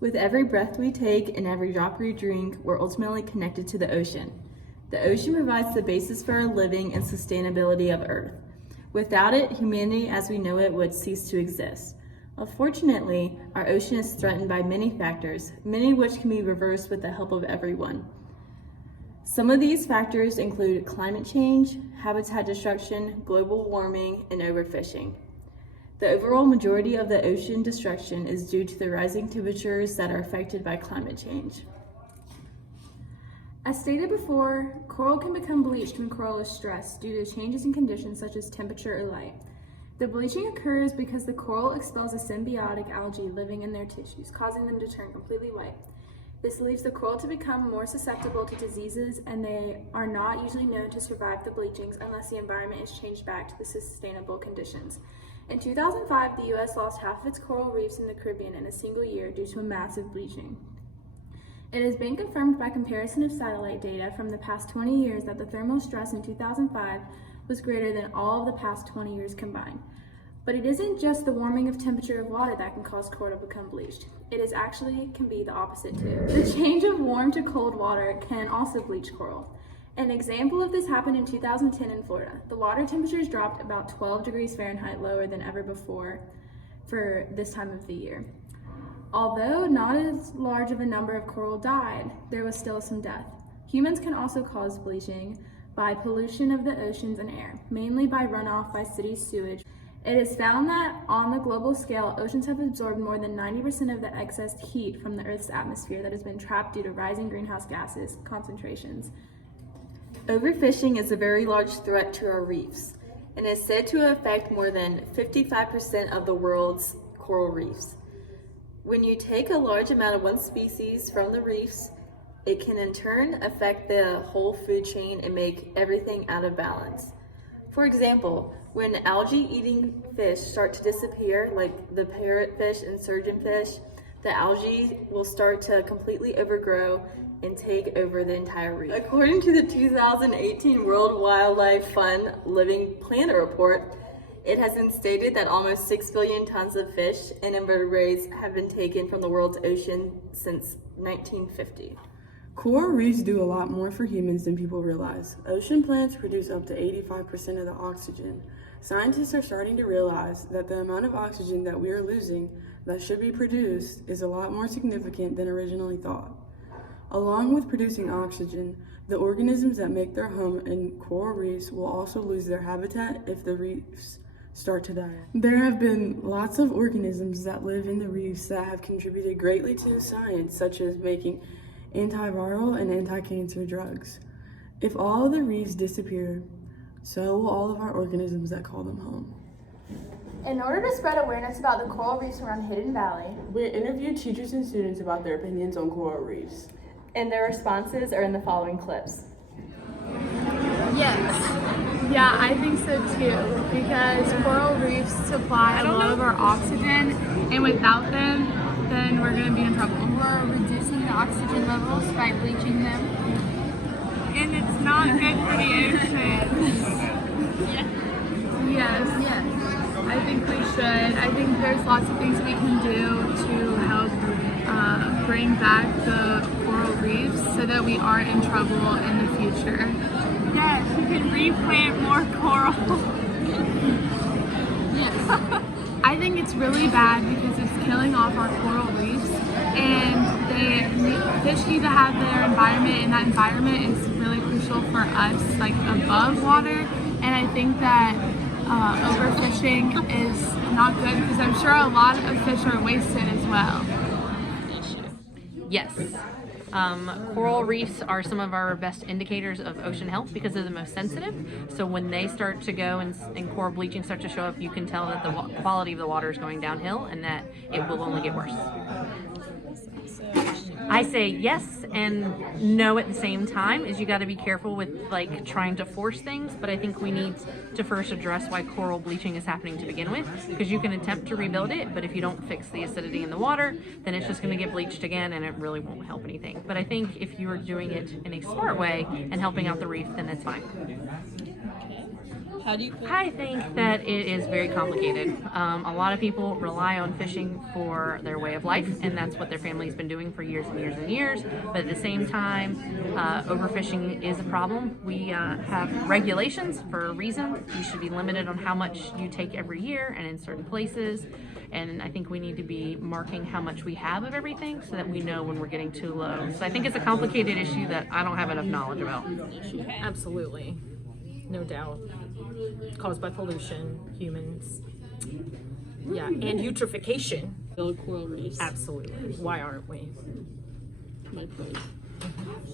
With every breath we take and every drop we drink, we're ultimately connected to the ocean. The ocean provides the basis for our living and sustainability of Earth. Without it, humanity as we know it would cease to exist. Unfortunately, our ocean is threatened by many factors, many of which can be reversed with the help of everyone. Some of these factors include climate change, habitat destruction, global warming, and overfishing. The overall majority of the ocean destruction is due to the rising temperatures that are affected by climate change. As stated before, coral can become bleached when coral is stressed due to changes in conditions such as temperature or light. The bleaching occurs because the coral expels a symbiotic algae living in their tissues, causing them to turn completely white. This leaves the coral to become more susceptible to diseases, and they are not usually known to survive the bleachings unless the environment is changed back to the sustainable conditions. In 2005, the U.S. lost half of its coral reefs in the Caribbean in a single year due to a massive bleaching. It has been confirmed by comparison of satellite data from the past 20 years that the thermal stress in 2005 was greater than all of the past 20 years combined. But it isn't just the warming of temperature of water that can cause coral to become bleached. It is actually can be the opposite too. The change of warm to cold water can also bleach coral. An example of this happened in 2010 in Florida. The water temperatures dropped about 12 degrees Fahrenheit lower than ever before for this time of the year. Although not as large of a number of coral died, there was still some death. Humans can also cause bleaching by pollution of the oceans and air, mainly by runoff by city sewage. It is found that on the global scale, oceans have absorbed more than 90% of the excess heat from the Earth's atmosphere that has been trapped due to rising greenhouse gases concentrations. Overfishing is a very large threat to our reefs and is said to affect more than 55% of the world's coral reefs. When you take a large amount of one species from the reefs, it can in turn affect the whole food chain and make everything out of balance. For example, when algae-eating fish start to disappear, like the parrotfish and surgeonfish, the algae will start to completely overgrow and take over the entire reef. According to the 2018 World Wildlife Fund Living Planet Report, it has been stated that almost 6 billion tons of fish and invertebrates have been taken from the world's ocean since 1950. Coral reefs do a lot more for humans than people realize. Ocean plants produce up to 85% of the oxygen. Scientists are starting to realize that the amount of oxygen that we are losing that should be produced is a lot more significant than originally thought. Along with producing oxygen, the organisms that make their home in coral reefs will also lose their habitat if the reefs start to die. There have been lots of organisms that live in the reefs that have contributed greatly to science, such as making antiviral and anti-cancer drugs. If all of the reefs disappear, so will all of our organisms that call them home. In order to spread awareness about the coral reefs around Hidden Valley, We interviewed teachers and students about their opinions on coral reefs. And their responses are in the following clips. Yes. Yeah, I think so too, because coral reefs supply a lot of our oxygen, and without them, then we're going to be in trouble. We're reducing the oxygen levels by bleaching them. And it's not good for the ocean. Yes. I think we should. I think there's lots of things we can do to help bring back the coral reefs so that we aren't in trouble in the future. Yes, we can replant more coral. Yes. I think it's really bad because it's killing off our coral reefs, and fish need to have their environment, and that environment is really crucial for us, like above water. And I think that overfishing is not good because I'm sure a lot of fish are wasted as well. Yes. Coral reefs are some of our best indicators of ocean health because they're the most sensitive. So when they start to go and coral bleaching starts to show up, you can tell that the quality of the water is going downhill and that it will only get worse. I say yes and no at the same time, is you got to be careful with like trying to force things, but I think we need to first address why coral bleaching is happening to begin with, because you can attempt to rebuild it, but if you don't fix the acidity in the water, then it's just going to get bleached again and it really won't help anything. But I think if you are doing it in a smart way and helping out the reef, then that's fine. How do you feel? I think that it is very complicated. A lot of people rely on fishing for their way of life, and that's what their family's been doing for years and years and years. But at the same time, overfishing is a problem. We have regulations for a reason. You should be limited on how much you take every year and in certain places. And I think we need to be marking how much we have of everything so that we know when we're getting too low. So I think it's a complicated issue that I don't have enough knowledge about. Absolutely. No doubt. Caused by pollution, humans. Yeah, and eutrophication. Build coral reefs. Absolutely. Why aren't we? My point.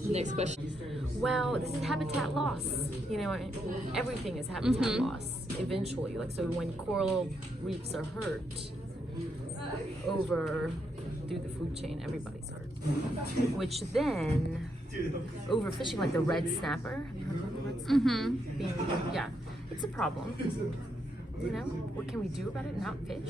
Next question. Well, this is habitat loss. You know, everything is habitat loss eventually. Like, so when coral reefs are hurt through the food chain, everybody's hurt. Which then, overfishing, like the red snapper. Have you heard about the red snapper? Yeah, it's a problem. You know, what can we do about it? Not fish?